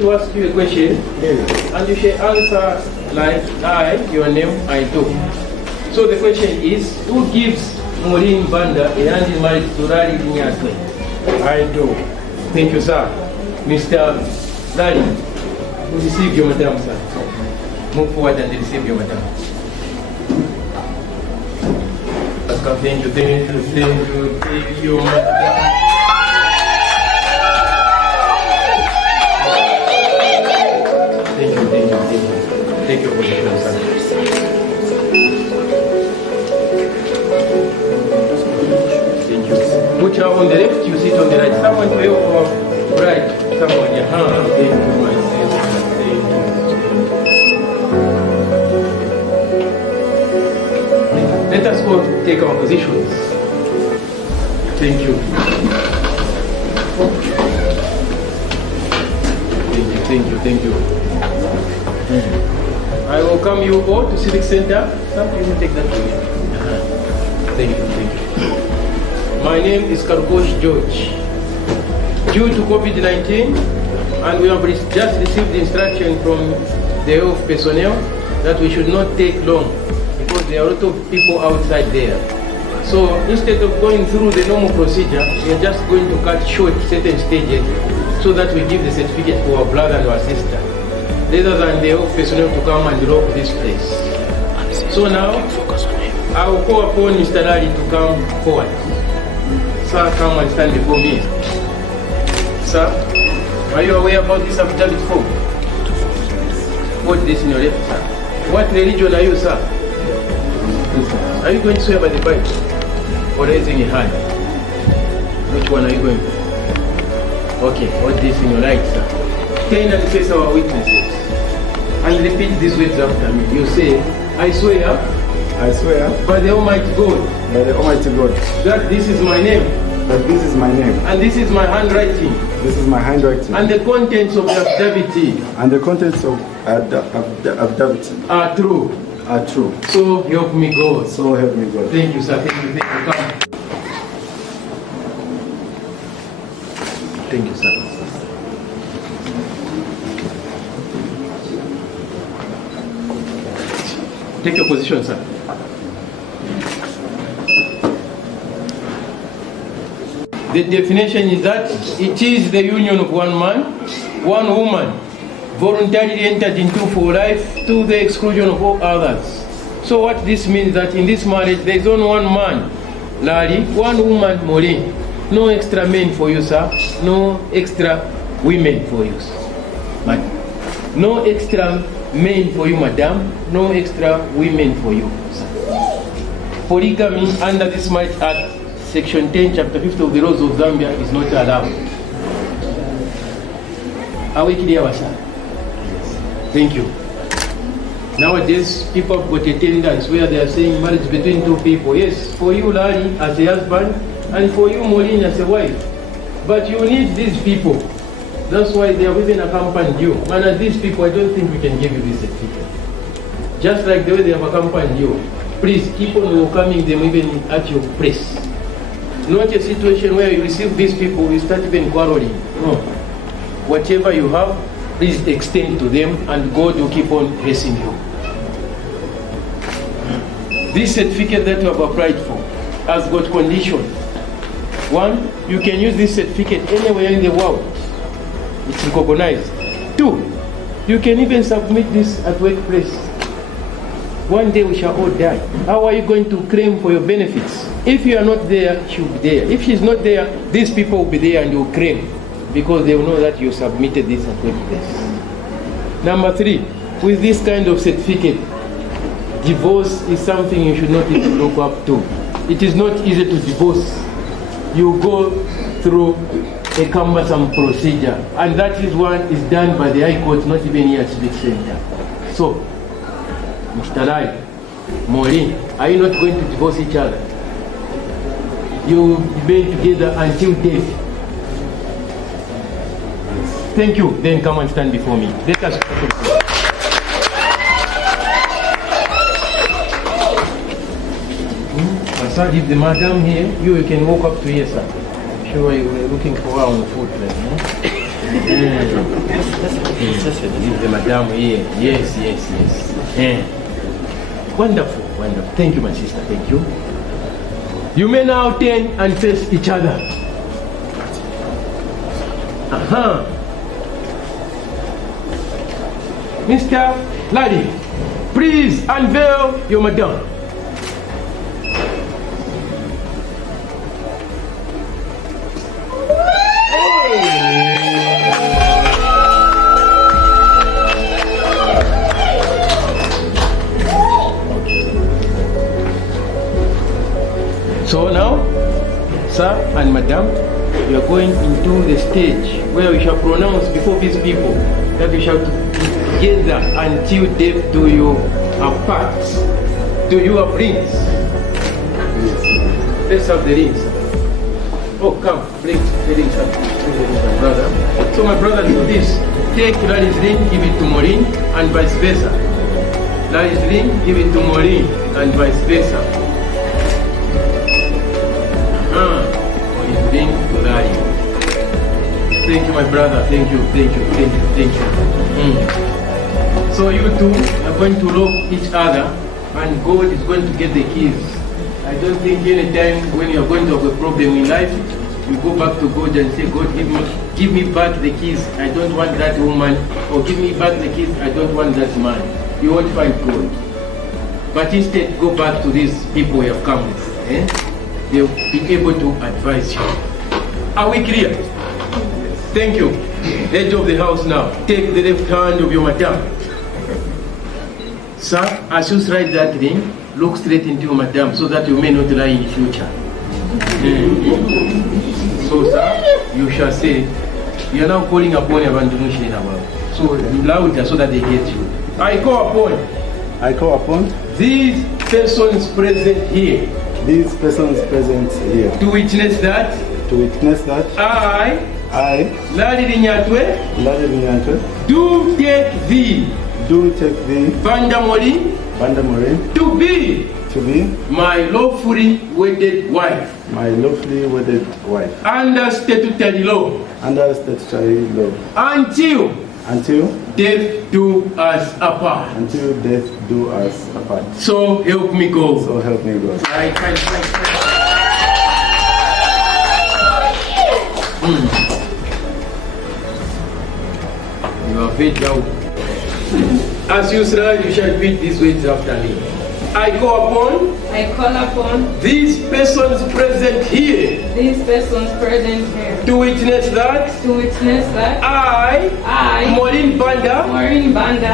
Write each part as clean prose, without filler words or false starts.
to ask you a question, and you shall answer like I, your name, I do. So the question is, who gives Maureen Banda a hand in marriage to Larry Nyatwe? I do. Thank you, sir. Mr. Larry, receive your madam, sir. Move forward and receive your madam. Thank you, thank you, thank you, thank you, madam. Take your position, sir. Thank you. Put her on the left, you sit on the right. Someone to your right, someone, yeah. Thank you, my sister. Thank you. Let us go take our positions. Thank you. Thank you, thank you. I welcome you all to Civic Center. Some people take that to me. Thank you, thank you. My name is Karukosh George. Due to COVID-19, and we have just received instruction from the health personnel that we should not take long because there are a lot of people outside there. So instead of going through the normal procedure, we are just going to cut short certain stages so that we give the certificate to our brother and our sister, rather than the health personnel to come and lock this place. So now, I will call upon Mr. Larry to come forward. Sir, come and stand before me. Sir, are you aware about this affidavit form? Put this in your left, sir. What religion are you, sir? Are you going to swear by the Bible or raising a hand? Which one are you going for? Okay, put this in your right, sir. Stand and face our witnesses. And repeat these words after me. You say, I swear by the Almighty God that this is my name and this is my handwriting and the contents of the affidavit are true. So help me God. Thank you, sir. Thank you. Come. Thank you, sir. Take your position, sir. The definition is that it is the union of one man, one woman, voluntarily entered into for life to the exclusion of all others. So what this means that in this marriage there is only one man, Larry, one woman, Maureen. No extra men for you, sir. No extra women for you, madam. No extra men for you, madam. No extra women for you, sir. Polygamy under this Marriage Act, Section 10, Chapter 50 of the Laws of Zambia is not allowed. Are we clear, sir? Thank you. Nowadays, people have got a tendency where they are saying marriage between two people. Yes, for you, Larry, as a husband, and for you, Maureen, as a wife. But you need these people. That's why they have even accompanied you. Man, as these people, I don't think we can give you this certificate. Just like the way they have accompanied you. Please keep on welcoming them even at your place. Not a situation where you receive these people, you start even quarreling. No. Whatever you have, please extend to them and God will keep on blessing you. This certificate that you have applied for has got conditions. One, you can use this certificate anywhere in the world. It's recognized. Two, you can even submit this at workplace. One day we shall all die. How are you going to claim for your benefits? If you are not there, she'll be there. If she's not there, these people will be there and you'll claim because they will know that you submitted this at workplace. Number three, with this kind of certificate, divorce is something you should not even look up to. It is not easy to divorce. You go through a cumbersome procedure, and that is one is done by the High Court, not even here at Civic Center. So, Mr. Lai, Maureen, are you not going to divorce each other? You remain together until death. Thank you. Then come and stand before me. Let us. Sir, leave the madam here. You can walk up to here, sir. I'm sure you were looking for her on the foot there. Leave the madam here. Yes. Wonderful. Thank you, my sister. Thank you. You may now turn and face each other. Mr. Laddie, please unveil your madam. So now, sir and madam, we are going into the stage where we shall pronounce before these people that we shall together until death do you apart. Do you have rings? Let's have the rings. Oh, come, bring the rings up. My brother. So my brother, do this. Take Larry's ring, give it to Maureen, and vice versa. Larry's ring, give it to Maureen, and vice versa. Ring to Larry. Thank you, my brother. Thank you. So you two are going to lock each other, and God is going to get the keys. I don't think any time when you are going to have a problem in life, you go back to God and say, God, give me back the keys. I don't want that woman, or give me back the keys. I don't want that man. You won't find God. But instead, go back to these people you have come with. They'll be able to advise you. Are we clear? Thank you. Head of the house now. Take the left hand of your madam. Sir, as you slide that ring, look straight into your madam so that you may not lie in the future. So, sir, you shall say, you are now calling upon Yabandu. So louder so that they get you. I call upon these persons present here. These persons present here. To witness that. I, Larry Nyatwe, do take thee, Vanda Maureen, to be my lawfully wedded wife. Under statutory law. Until death do us apart. So help me God. Right. You are fit now. As you slide, you shall repeat these words after me. I call upon these persons present here. To witness that. I, Maureen Banda,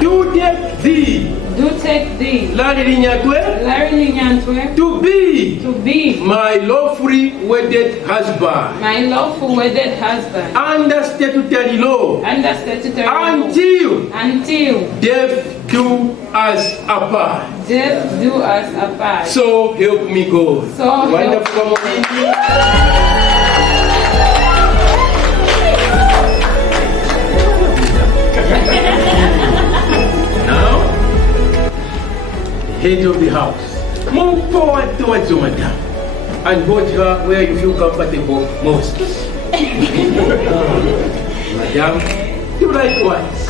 do take thee, Larry Nyatwe, to be my lawfully wedded husband. Under statutory law. Until death do us apart. So help me God. Wonderful. Now, the head of the house, move forward towards your madam and hold her where you feel comfortable most. Madam, do likewise.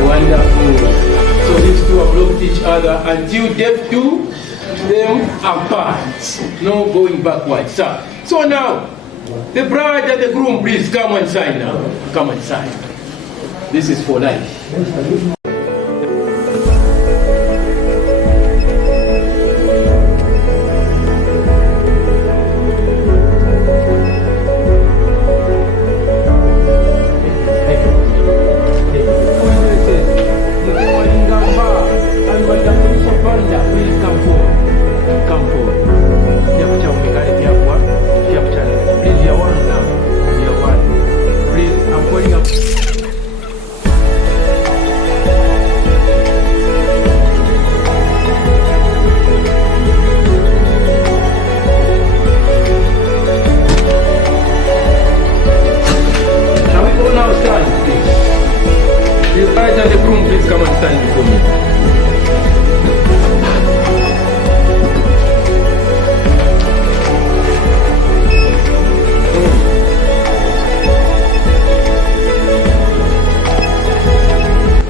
Wonderful. So these two have loved each other until death do them apart. No going backwards, sir. So now, the bride and the groom, please come inside now. Come inside. This is for life. bride and the groom, please come and stand before me.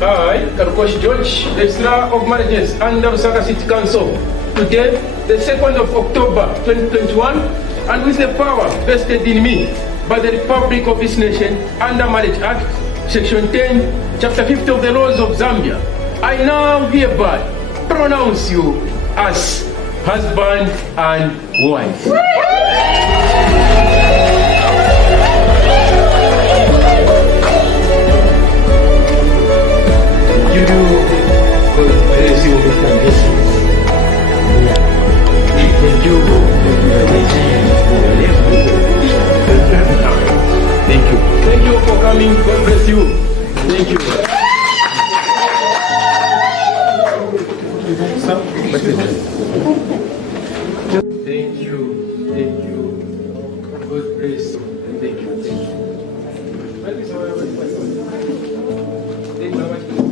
I, Karkosh George, Registrar of Marriages under Lusaka City Council, today, the 2nd of October 2021, and with the power vested in me by the Republic of this nation under Marriage Act, Section 10, Chapter 50 of the laws of Zambia, I now hereby pronounce you as husband and wife. You do God bless you, Mr. Blessings. Thank you. Thank you. Thank you for coming. God bless you. Thank you. Thank you. Thank you. God bless you. Thank you. Thank you. Thank you.